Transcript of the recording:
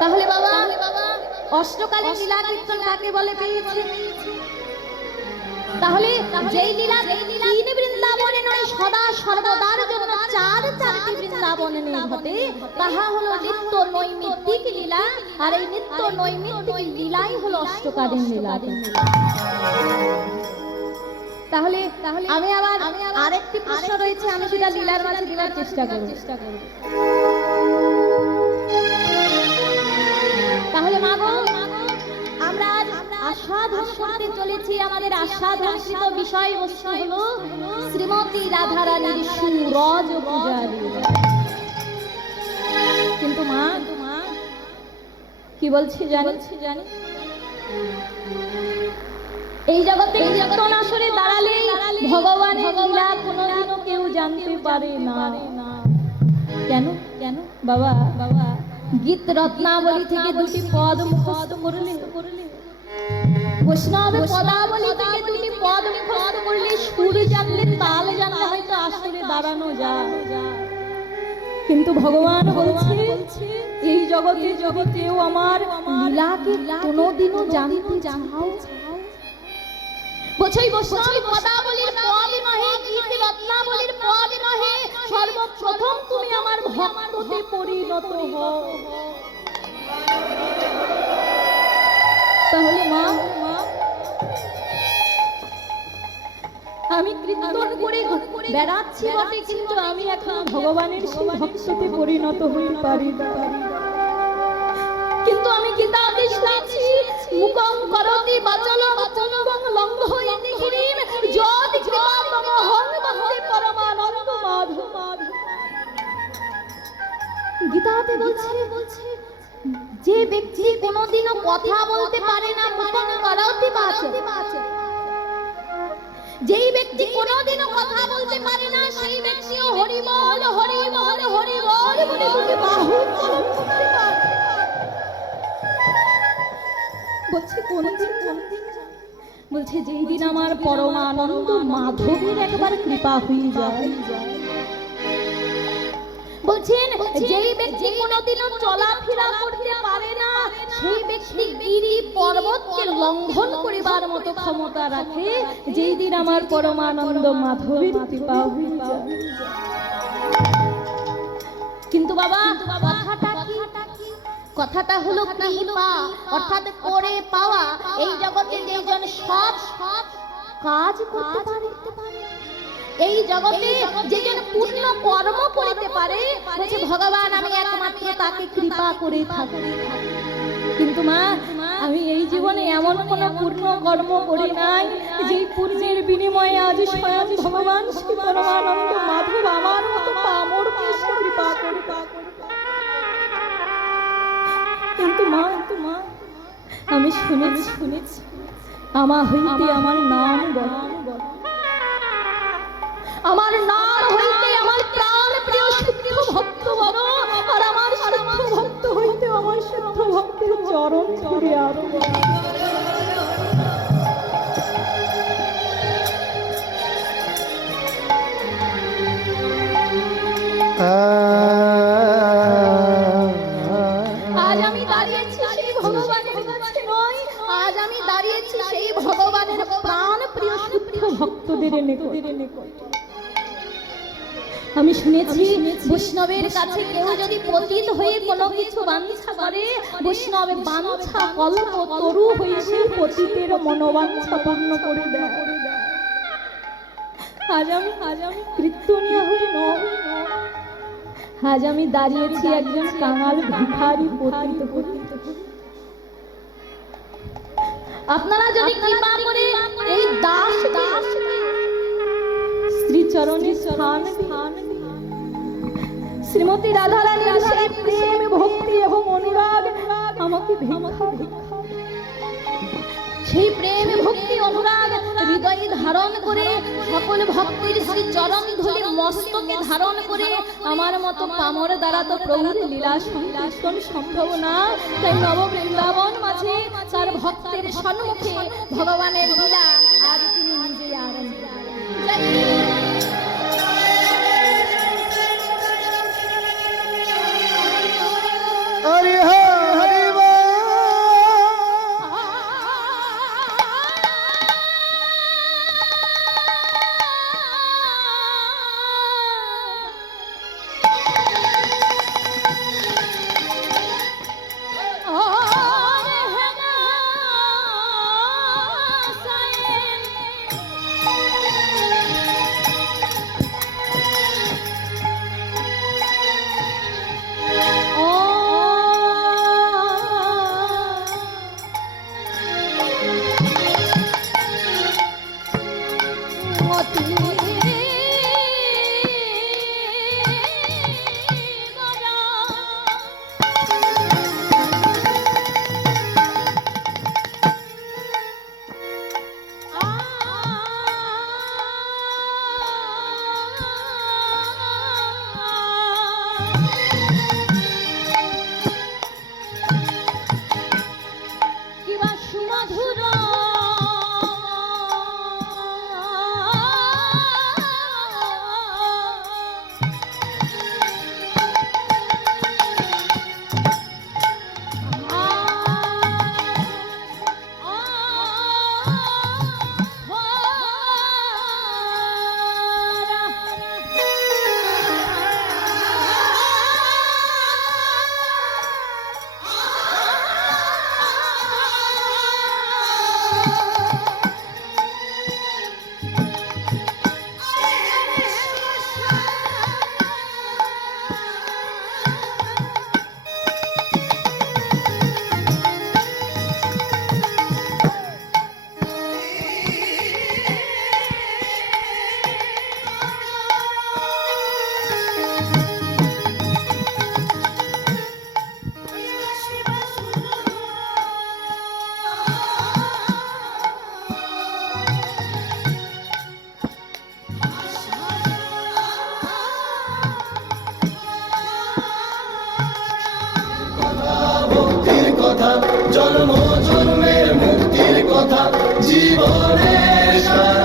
তাহলে বাবা অষ্টকালে লীলা কীর্তন কাকে বলে পেয়েছে? তাহলে যেই লীলা তিন বৃন্দাবনে নয় সদা সর্বদার জন্য চার চারটি বৃন্দাবনে ঘটে তাহা হলো নিত্য নৈমিত্তিক লীলা আর এই নিত্য নৈমিত্তিক লীলাই হলো অষ্টকালীন লীলা। তাহলে তাহলে আমি আবার আমি আরেকটি প্রশ্ন রয়েছে আমি সেটা লীলার মাঝে লীলার চেষ্টা করব। চেষ্টা করব। তাহলে মাগো আমরা আজ আস্বাদন করতে চলেছি আমাদের আস্বাদনকৃত বিষয়বস্তু হলো শ্রীমতী রাধারানীর সুরজ পূজারী। কিন্তু মা মা কি বলছি জানি? জানি? এই জগতে কীর্তন আসরে দাঁড়ালে ভগবানের লীলা কোনোদিনও কেউ জানতে পারে না। কেন? কেন? বাবা বাবা। গীত রত্নাবলী থেকে দুটি পদ মুখস্থ করলে বৈষ্ণব পদাবলী থেকে দুটি পদ মুখস্থ করলে সুর জানলে তাল জানলে হয়তো আসরে দাঁড়ানো যায়। কিন্তু ভগবান বলছে, এই জগতে জগতেও আমার লীলাকে কোনোদিনও জানতে চাও বছই বছর পদাবলীর পদ নহে, গীত রত্নাবলীর পদ নহে, সর্বপ্রথম তুমি আমার ভক্ততে পরিণত হও। তাহলে মা, আমি কীর্তন করে বেড়াচ্ছি বটে, কিন্তু আমি এখন ভগবানের ভক্ততে পরিণত হতে পারি না। কিন্তু আমি গীতাতে শুনেছি মুকং করতি বাচলং যে ব্যক্তি কোনোদিনও কথা বলতে পারে না মুকং করতি বাচলং যেই ব্যক্তি কোনোদিনও কথা বলতে পারে না, সেই ব্যক্তিও হরি বল হরি বল হরি বল বলে দুটি বাহু পারে বলছে, কোন বলছে, যেই দিন আমার পরমানন্দ মাধবের একবার কৃপা হয়ে যায়। বলছেন যেই ব্যক্তি কোনোদিনও চলাফেরা করতে পারে না সেই ব্যক্তি গিরি পর্বতকে লঙ্ঘন করিবার মতো ক্ষমতা রাখে যেই দিন আমার পরমানন্দ মাধবের কৃপা হয়ে যায়। কিন্তু বাবা কথাটা কি? কথাটা হলো কৃপা অর্থাৎ করে পাওয়া। এই জগতে যেজন সব সব কাজ করতে পারে এই জগতে যেজন পূর্ণ কর্ম করিতে পারে, বলছে, ভগবান, আমি একমাত্র তাকে কৃপা করে থাকি। কিন্তু মা, আমি এই জীবনে এমন কোন পূর্ণ কর্ম করি নাই যে পূর্ণের বিনিময়ে আজ স্বয়ং ভগবান শ্রী পরমানন্দ মাধব আমার মতো পামর কৃপা করে কিন্তু মা কিন্তু মা, আমি শুনেছি শুনেছি আমা হইতে আমার নাম বল। আমার নাম হইতে আমার প্রাণ প্রিয় শুদ্ধ ভক্ত বড় আর আমার শুদ্ধ ভক্ত হইতে আমার শুদ্ধ ভক্তের চরণ ছুড়ে আরও আজ আমি দাঁড়িয়েছি সেই ভগবানের কাছে নয়, আজ আমি দাঁড়িয়েছি সেই ভগবানের প্রাণ প্রিয় শুদ্ধ ভক্তদের নিকট। আমি শুনেছি বৈষ্ণবের কাছে কেউ যদি পতিত হয়ে কোনো কিছু বাঞ্ছা করে, বৈষ্ণবে বাঞ্ছা কল্প তরু হয়ে সেই পতিতের মনোবাঞ্ছা পূর্ণ করে দেয়। আজ আমি আজ আমি কীর্তনীয় হয়ে নয় আজ আমি দাঁড়িয়েছি একজন কাঙাল ভিখারি পতিত পতিত আপনারা যদি কৃপা করে এই দাস দাস শ্রীচরণে স্থান স্থান শ্রীমতী রাধারানীর সেই প্রেম, ভক্তি এবং অনুরাগ আমাকে ভিক্ষা। সেই প্রেম, ভক্তি, অনুরাগ হৃদয়ে ধারণ করে, সকল ভক্তির শ্রী চরণ ধুলি মস্তকে ধারণ করে, আমার মতো পামর দ্বারা তো প্রভুর লীলা সংকীর্তন সম্ভব না। তাই নব বৃন্দাবন মাঝে তার ভক্তের সম্মুখে ভগবানের লীলা মধুর জন্ম জন্মের মুক্তির কথা জীবনে সারা